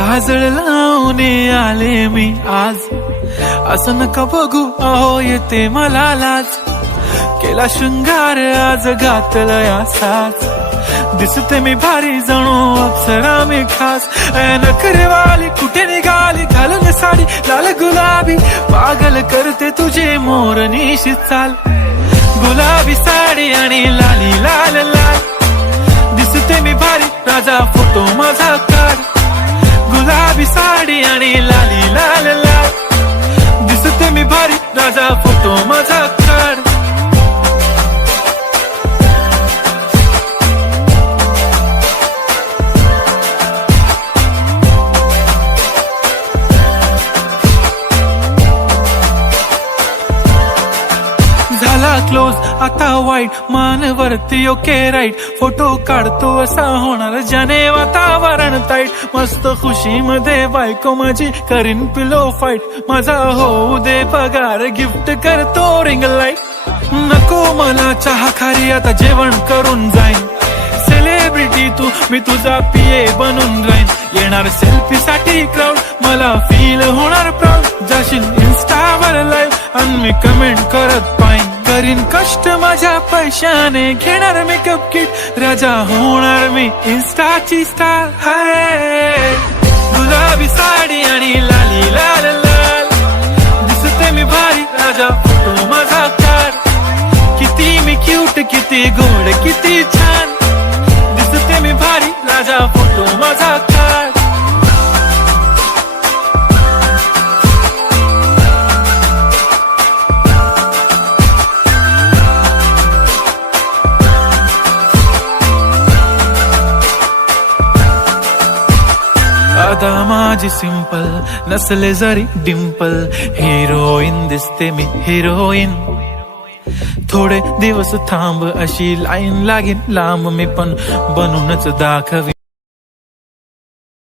काजळ लावून आले मी आज, असं नका बघू अहो येते मला लाज. केला शृंगार आज घातलं असाच, दिसते मी भारी जणू अप्सरा मी खास. नखरेवाली कुठे निघाली घालून साडी लाल गुलाबी, पागल करते तुझे मोरनीशी चाल. गुलाबी साडी आणि लाली लाल लाल, दिसते मी भारी राजा फोटो माझा काढ. गुलाबी साडी आणि लाली लाल लाल, दिसते मी भारी राजा फोटो माझा काढ. झाला क्लोज आता वाईट, मानवरती ओके राईट. फोटो काढतो असा होणार ज्याने वातावरण ताईट. मस्त खुशी मध्ये बायको माझी करीन पिलो फाईट. माझा होऊ दे पगार गिफ्ट करतो रिंग लाईट. नको मला चहा खारी आता जेवण करून जाईन. सेलिब्रिटी तू मी तुझा पिये बनून राहीन. येणार सेल्फी साठी क्राऊड मला फील होणार प्राऊड. जाशील इन्स्टावर लाईव्ह आणि मी कमेंट करत पाहिन. करीन कष्ट माझ्या पैशाने घेणार मेकअप किट. राजा होणार मी इन्स्टाची स्टार. हाय गुलाबी साडी आणि लाली लाल लाल, दिसते मी भारी राजा फोटो माझा काढ. किती मी क्यूट किती गोड किती छान, दिसते मी भारी राजा फोटो माझा काढ. आता माझी सिंपल नसले जरी डिंपल, हिरोईन दिसते मी हिरोईन. थोडे दिवस थांब अशी लाईन लागेल लांब, मी पण बनूनच दाखवी.